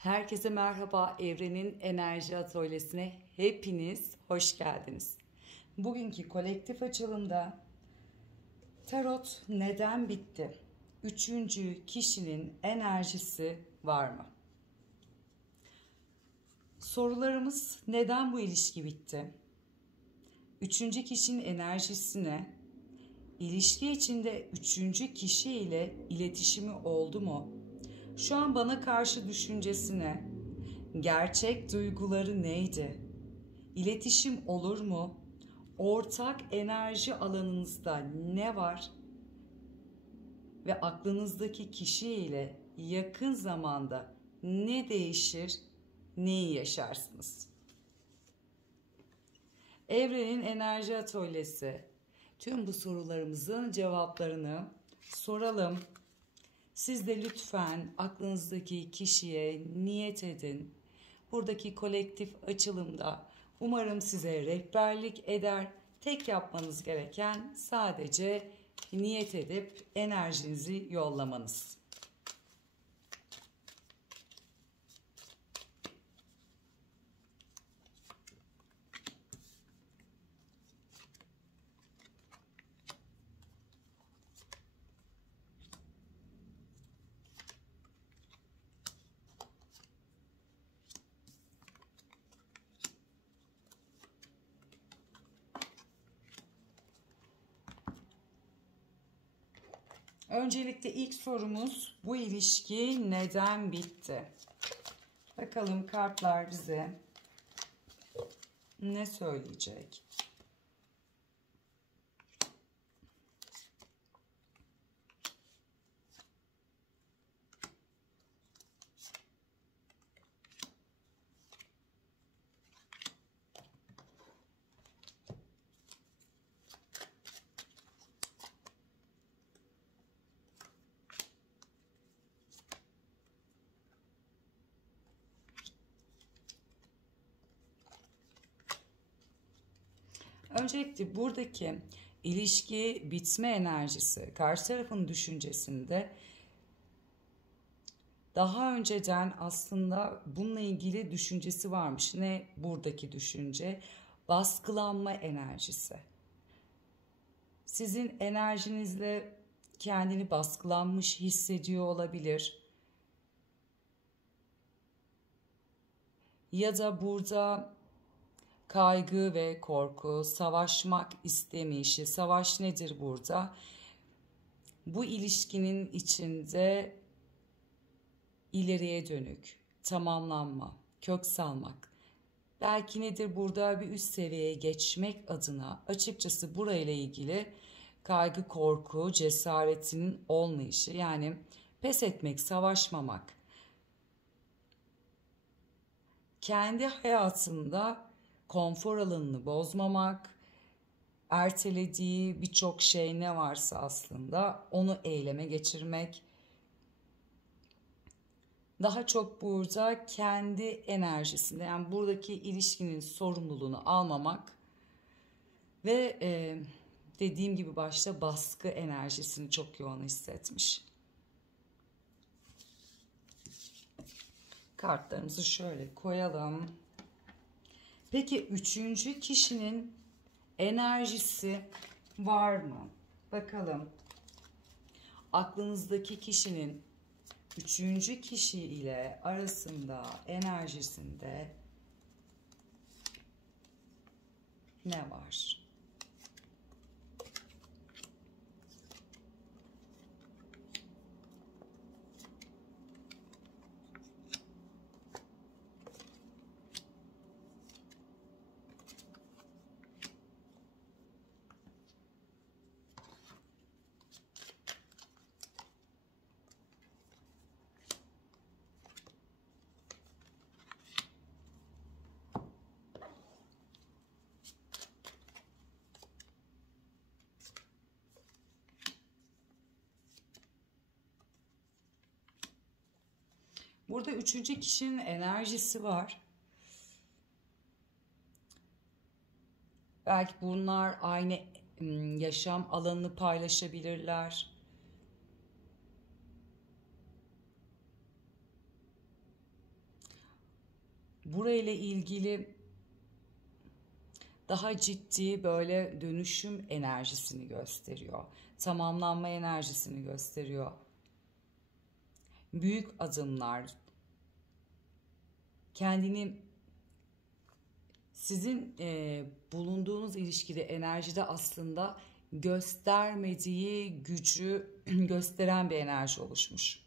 Herkese merhaba, Evrenin Enerji Atölyesi'ne hepiniz hoş geldiniz. Bugünkü kolektif açılımda tarot neden bitti? Üçüncü kişinin enerjisi var mı? Sorularımız neden bu ilişki bitti? Üçüncü kişinin enerjisine, ilişki içinde üçüncü kişi ile iletişimi oldu mu? Şu an bana karşı düşüncesine, gerçek duyguları neydi? İletişim olur mu? Ortak enerji alanınızda ne var? Ve aklınızdaki kişi ile yakın zamanda ne değişir, neyi yaşarsınız? Evrenin Enerji Atölyesi. Tüm bu sorularımızın cevaplarını soralım. Siz de lütfen aklınızdaki kişiye niyet edin. Buradaki kolektif açılımda umarım size rehberlik eder. Tek yapmanız gereken sadece niyet edip enerjinizi yollamanız. Öncelikle ilk sorumuz, bu ilişki neden bitti? Bakalım kartlar bize ne söyleyecek? Öncelikle buradaki ilişki bitme enerjisi, karşı tarafın düşüncesinde daha önceden aslında bununla ilgili düşüncesi varmış. Ne buradaki düşünce? Baskılanma enerjisi. Sizin enerjinizle kendini baskılanmış hissediyor olabilir. Ya da burada kaygı ve korku, savaşmak istemeyişi. Savaş nedir burada? Bu ilişkinin içinde ileriye dönük, tamamlanma, kök salmak. Belki nedir burada, bir üst seviyeye geçmek adına açıkçası burayla ilgili kaygı, korku, cesaretinin olmayışı. Yani pes etmek, savaşmamak. Kendi hayatında konfor alanını bozmamak, ertelediği birçok şey ne varsa aslında onu eyleme geçirmek. Daha çok burada kendi enerjisinde, yani buradaki ilişkinin sorumluluğunu almamak ve dediğim gibi başta baskı enerjisini çok yoğun hissetmiş. Kartlarımızı şöyle koyalım. Peki üçüncü kişinin enerjisi var mı? Bakalım. Aklınızdaki kişinin üçüncü kişi ile arasında, enerjisinde ne var? Burada üçüncü kişinin enerjisi var. Belki bunlar aynı yaşam alanını paylaşabilirler. burayla ilgili daha ciddi böyle dönüşüm enerjisini gösteriyor. Tamamlanma enerjisini gösteriyor. Büyük adımlar, kendini sizin bulunduğunuz ilişkide, enerjide aslında göstermediği gücü gösteren bir enerji oluşmuş.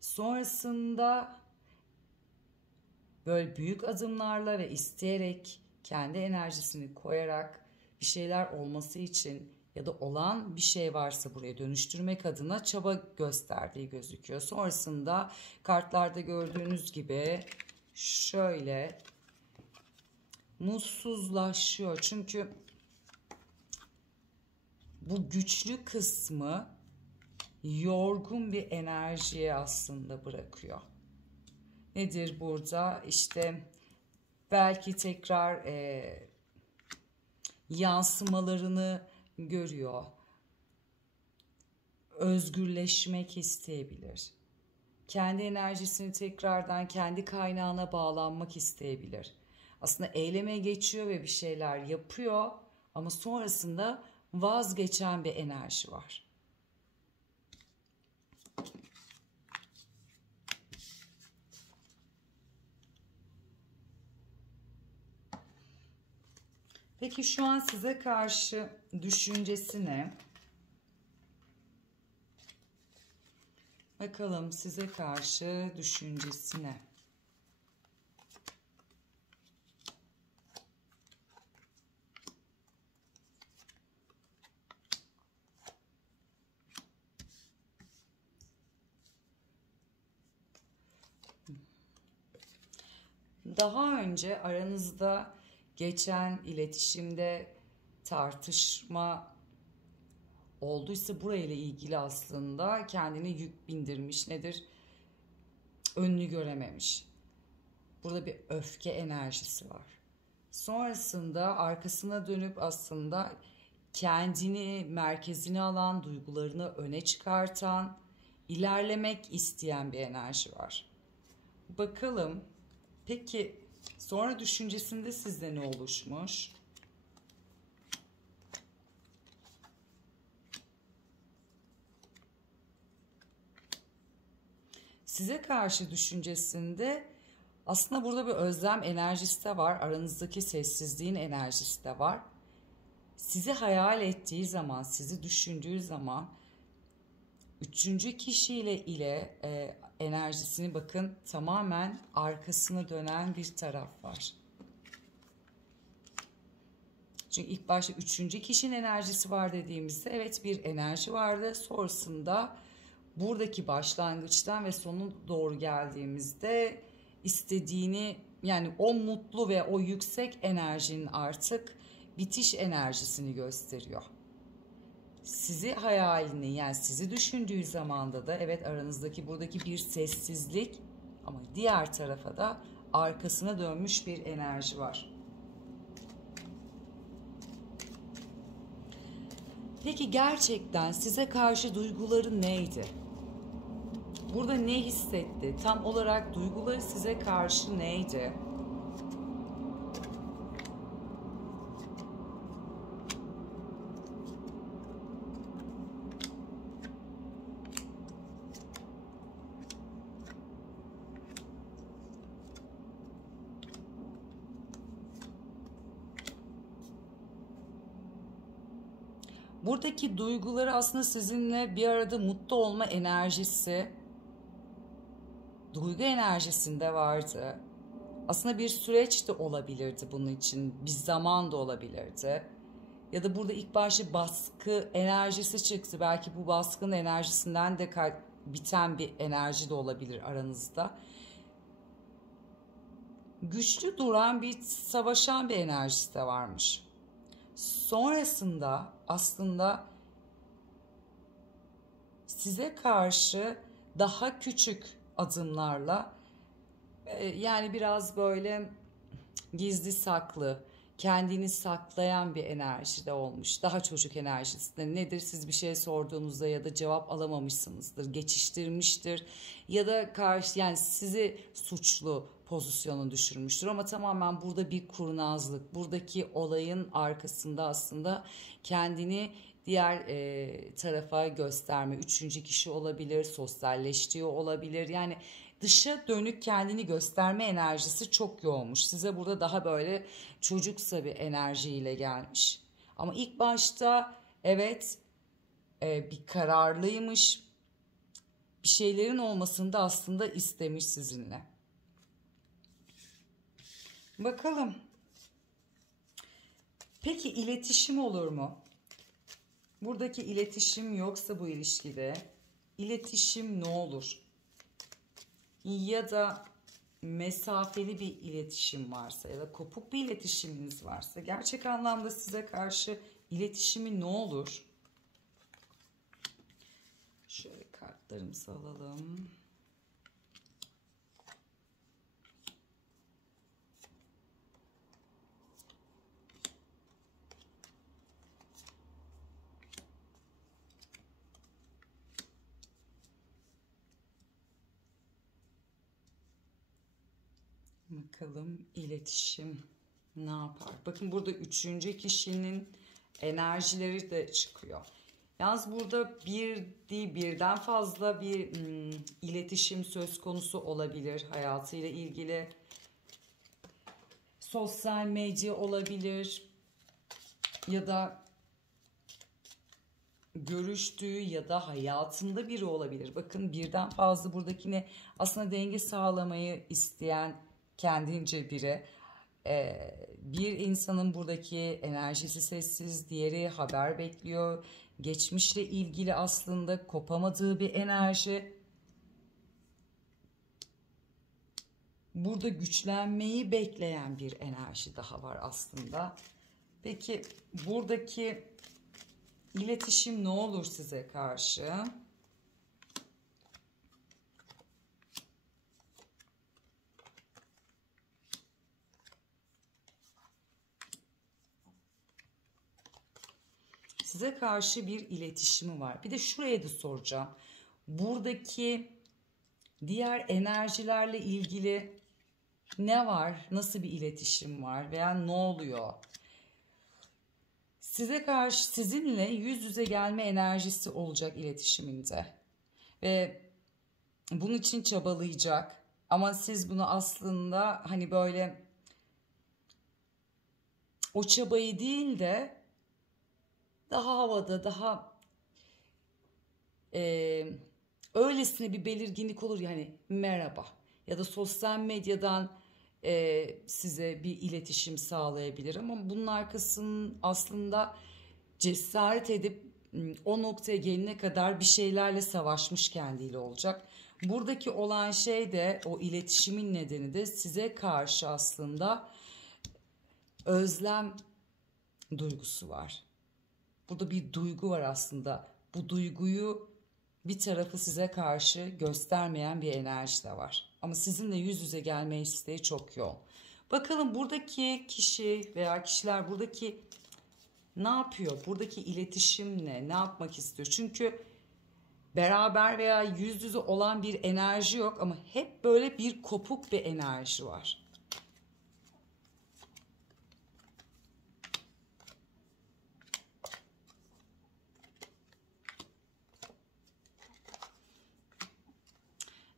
Sonrasında böyle büyük adımlarla ve isteyerek, kendi enerjisini koyarak bir şeyler olması için ya da olan bir şey varsa buraya dönüştürmek adına çaba gösterdiği gözüküyor. Sonrasında kartlarda gördüğünüz gibi şöyle mutsuzlaşıyor. Çünkü bu güçlü kısmı yorgun bir enerjiye aslında bırakıyor. Nedir burada? İşte belki tekrar yansımalarını görüyor. Özgürleşmek isteyebilir. Kendi enerjisini tekrardan kendi kaynağına bağlanmak isteyebilir. Aslında eyleme geçiyor ve bir şeyler yapıyor ama sonrasında vazgeçen bir enerji var. Peki şu an size karşı düşüncesi ne? Bakalım size karşı düşüncesi ne? Daha önce aranızda geçen iletişimde tartışma olduysa burayla ilgili aslında kendine yük bindirmiş. Nedir? Önünü görememiş. Burada bir öfke enerjisi var. Sonrasında arkasına dönüp aslında kendini merkezine alan, duygularını öne çıkartan, ilerlemek isteyen bir enerji var. Bakalım peki sonra düşüncesinde sizde ne oluşmuş? Size karşı düşüncesinde aslında burada bir özlem enerjisi de var. Aranızdaki sessizliğin enerjisi de var. Sizi hayal ettiği zaman, sizi düşündüğü zaman üçüncü kişiyle enerjisini bakın tamamen arkasına dönen bir taraf var. Çünkü ilk başta üçüncü kişinin enerjisi var dediğimizde evet bir enerji vardı. Sonrasında buradaki başlangıçtan ve sonuna doğru geldiğimizde istediğini, yani o mutlu ve o yüksek enerjinin artık bitiş enerjisini gösteriyor. Sizi hayalini, yani sizi düşündüğü zamanda da evet aranızdaki buradaki bir sessizlik ama diğer tarafa da arkasına dönmüş bir enerji var. Peki gerçekten size karşı duyguları neydi? Burada ne hissetti? Tam olarak duyguları size karşı neydi? Buradaki duyguları aslında sizinle bir arada mutlu olma enerjisi, duygu enerjisinde vardı. Aslında bir süreç de olabilirdi bunun için, bir zaman da olabilirdi. Ya da burada ilk başta baskı enerjisi çıktı. Belki bu baskının enerjisinden de biten bir enerji de olabilir aranızda. Güçlü duran bir, savaşan bir enerjisi de varmış. Sonrasında aslında size karşı daha küçük adımlarla yani biraz böyle gizli saklı, kendini saklayan bir enerjide olmuş. Daha çocuk enerjisinde nedir? Siz bir şey sorduğunuzda ya da cevap alamamışsınızdır, geçiştirmiştir ya da karşı yani sizi suçlu pozisyonu düşürmüştür ama tamamen burada bir kurnazlık, buradaki olayın arkasında aslında kendini diğer tarafa gösterme, üçüncü kişi olabilir, sosyalleştiği olabilir. Yani dışa dönük kendini gösterme enerjisi çok yoğunmuş. Size burada daha böyle çocuksa bir enerjiyle gelmiş. Ama ilk başta evet bir kararlıymış, bir şeylerin olmasını da aslında istemiş sizinle. Bakalım. Peki iletişim olur mu? Buradaki iletişim yoksa bu ilişkide iletişim ne olur? Ya da mesafeli bir iletişim varsa ya da kopuk bir iletişiminiz varsa gerçek anlamda size karşı iletişimi ne olur? Şöyle kartlarımızı alalım. Bakalım iletişim ne yapar? Bakın burada üçüncü kişinin enerjileri de çıkıyor. Yalnız burada bir değil birden fazla bir iletişim söz konusu olabilir hayatıyla ilgili. Sosyal medya olabilir ya da görüştüğü ya da hayatında biri olabilir. Bakın birden fazla buradakine aslında denge sağlamayı isteyen kendince biri. Bir insanın buradaki enerjisi sessiz, diğeri haber bekliyor. Geçmişle ilgili aslında kopamadığı bir enerji. Burada güçlenmeyi bekleyen bir enerji daha var aslında. Peki buradaki iletişim ne olur size karşı? Size karşı bir iletişimi var. Bir de şuraya da soracağım. Buradaki diğer enerjilerle ilgili ne var? Nasıl bir iletişim var? Veya ne oluyor? Size karşı sizinle yüz yüze gelme enerjisi olacak iletişiminde. Ve bunun için çabalayacak. Ama siz bunu aslında hani böyle o çabayı değil de daha havada, daha öylesine bir belirginlik olur yani merhaba ya da sosyal medyadan size bir iletişim sağlayabilir ama bunun arkasının aslında cesaret edip o noktaya gelene kadar bir şeylerle savaşmış kendiyle olacak. Buradaki olan şey de o iletişimin nedeni de size karşı aslında özlem duygusu var. Burada bir duygu var aslında. Bu duyguyu bir tarafı size karşı göstermeyen bir enerji de var. Ama sizinle yüz yüze gelme isteği çok yoğun. Bakalım buradaki kişi veya kişiler buradaki ne yapıyor? Buradaki iletişim ne? Ne yapmak istiyor? Çünkü beraber veya yüz yüze olan bir enerji yok ama hep böyle bir kopuk bir enerji var.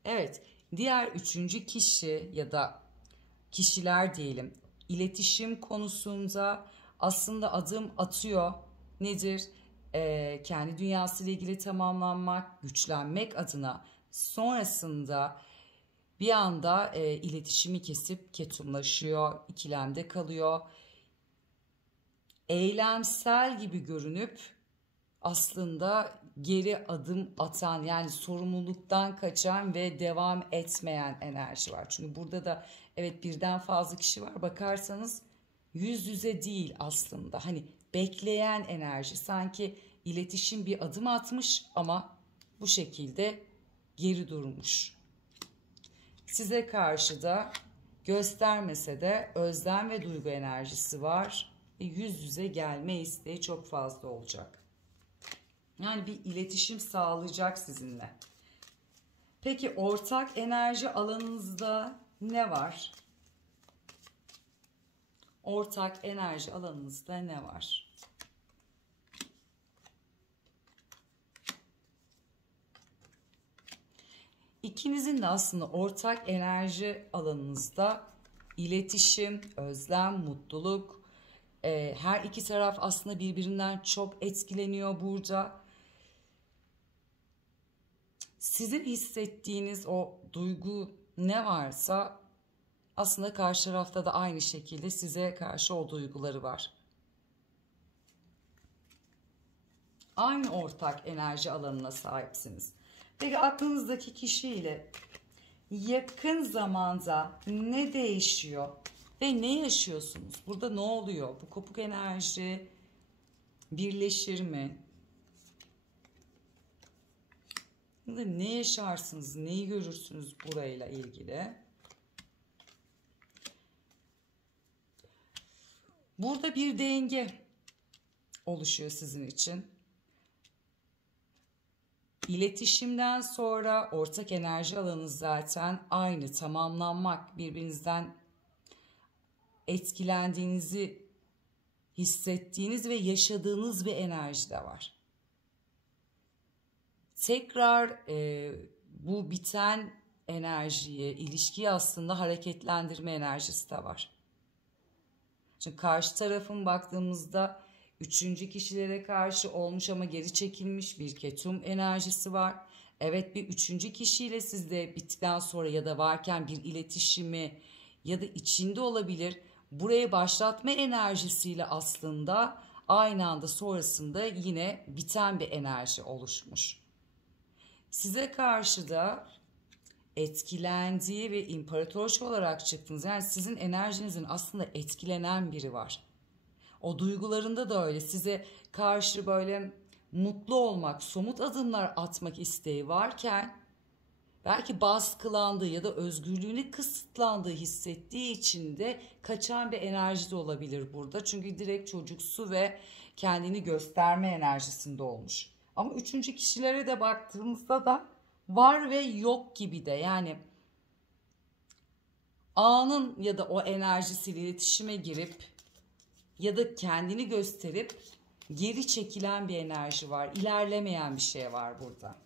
Evet, diğer üçüncü kişi ya da kişiler diyelim iletişim konusunda aslında adım atıyor. Nedir? Kendi dünyasıyla ilgili tamamlanmak, güçlenmek adına sonrasında bir anda iletişimi kesip ketumlaşıyor, ikilemde kalıyor. Eylemsel gibi görünüp aslında geri adım atan yani sorumluluktan kaçan ve devam etmeyen enerji var. Çünkü burada da evet birden fazla kişi var. Bakarsanız yüz yüze değil aslında. Hani bekleyen enerji. Sanki iletişim bir adım atmış ama bu şekilde geri durmuş. Size karşı da Göstermese de özlem ve duygu enerjisi var. Yüz yüze gelme isteği çok fazla olacak. Yani bir iletişim sağlayacak sizinle. Peki ortak enerji alanınızda ne var? Ortak enerji alanınızda ne var? İkinizin de aslında ortak enerji alanınızda iletişim, özlem, mutluluk. Her iki taraf aslında birbirinden çok etkileniyor burada. Sizin hissettiğiniz o duygu ne varsa aslında karşı tarafta da aynı şekilde size karşı o duyguları var. Aynı ortak enerji alanına sahipsiniz. Peki aklınızdaki kişiyle yakın zamanda ne değişiyor ve ne yaşıyorsunuz? Burada ne oluyor? Bu kopuk enerji birleşir mi? Ne yaşarsınız, neyi görürsünüz burayla ilgili? Burada bir denge oluşuyor sizin için. İletişimden sonra ortak enerji alanınız zaten aynı, tamamlanmak, birbirinizden etkilendiğinizi hissettiğiniz ve yaşadığınız bir enerji de var. Tekrar bu biten enerjiyi, ilişkiyi aslında hareketlendirme enerjisi de var. Çünkü karşı tarafın baktığımızda üçüncü kişilere karşı olmuş ama geri çekilmiş bir ketum enerjisi var. Evet, bir üçüncü kişiyle sizde bittikten sonra ya da varken bir iletişimi ya da içinde olabilir. Buraya başlatma enerjisiyle aslında aynı anda sonrasında yine biten bir enerji oluşmuş. Size karşı da etkilendiği ve imparatorça olarak çıktınız. Yani sizin enerjinizin aslında etkilenen biri var. O duygularında da öyle. Size karşı böyle mutlu olmak, somut adımlar atmak isteği varken belki baskılandığı ya da özgürlüğünü kısıtlandığı hissettiği için de kaçan bir enerji de olabilir burada. Çünkü direkt çocuksu ve kendini gösterme enerjisinde olmuş. Ama üçüncü kişilere de baktığımızda da var ve yok gibi de, yani anın ya da o enerjisiyle iletişime girip ya da kendini gösterip geri çekilen bir enerji var. İlerlemeyen bir şey var burada.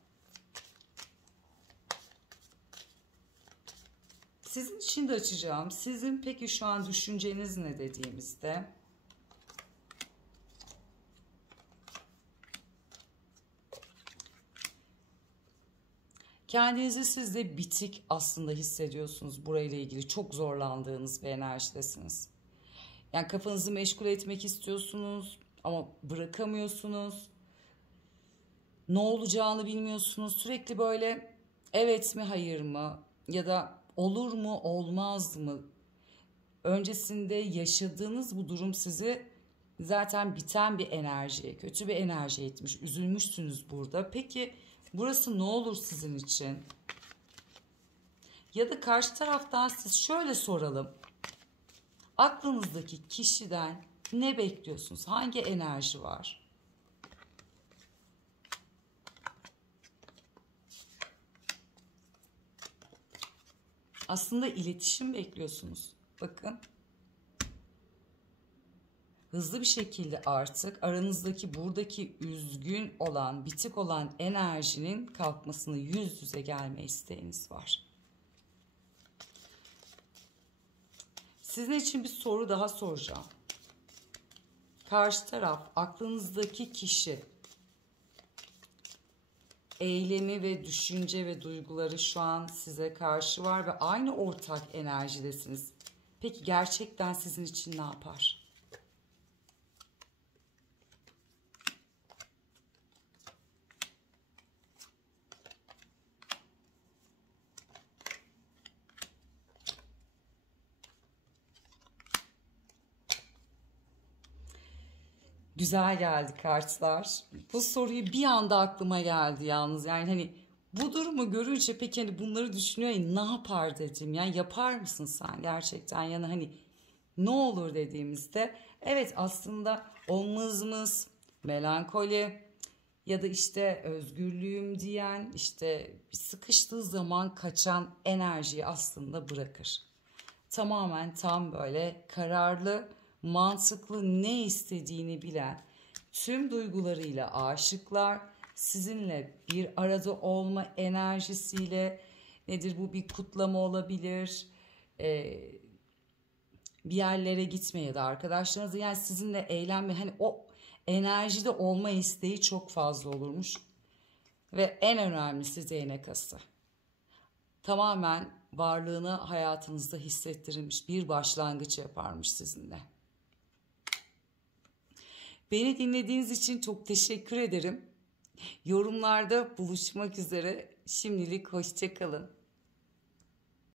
Sizin için de açacağım. Sizin peki şu an düşünceniz ne dediğimizde? Kendinizi siz de bitik aslında hissediyorsunuz burayla ilgili. Çok zorlandığınız bir enerjidesiniz. Yani kafanızı meşgul etmek istiyorsunuz ama bırakamıyorsunuz. Ne olacağını bilmiyorsunuz. Sürekli böyle evet mi hayır mı ya da olur mu olmaz mı? Öncesinde yaşadığınız bu durum sizi zaten biten bir enerjiye, kötü bir enerjiye itmiş. Üzülmüşsünüz burada. Peki burası ne olur sizin için? Ya da karşı taraftan siz şöyle soralım. Aklınızdaki kişiden ne bekliyorsunuz? Hangi enerji var? Aslında iletişim bekliyorsunuz. Bakın. Hızlı bir şekilde artık aranızdaki buradaki üzgün olan, bitik olan enerjinin kalkmasını, yüz yüze gelme isteğiniz var. Sizin için bir soru daha soracağım. Karşı taraf, aklınızdaki kişi, eylemi ve düşünce ve duyguları şu an size karşı var ve aynı ortak enerjidesiniz. Peki gerçekten sizin için ne yapar? Güzel geldi kartlar. Bu soruyu bir anda aklıma geldi yalnız. Yani hani Bu durumu görünce peki hani bunları düşünüyor ya, ne yapar dedim. Yani yapar mısın sen gerçekten? Yani hani ne olur dediğimizde evet, aslında o mızmız, melankoli ya da işte özgürlüğüm diyen, işte sıkıştığı zaman kaçan enerjiyi aslında bırakır. Tamamen tam böyle kararlı, mantıklı, ne istediğini bilen, tüm duygularıyla aşıklar, sizinle bir arada olma enerjisiyle, nedir bu, bir kutlama olabilir, bir yerlere gitme ya da arkadaşlarınızla, yani sizinle eğlenme, hani o enerjide olma isteği çok fazla olurmuş. Ve en önemlisi değnek ası. Tamamen varlığını hayatınızda hissettirilmiş bir başlangıç yaparmış sizinle. Beni dinlediğiniz için çok teşekkür ederim. Yorumlarda buluşmak üzere. Şimdilik hoşça kalın.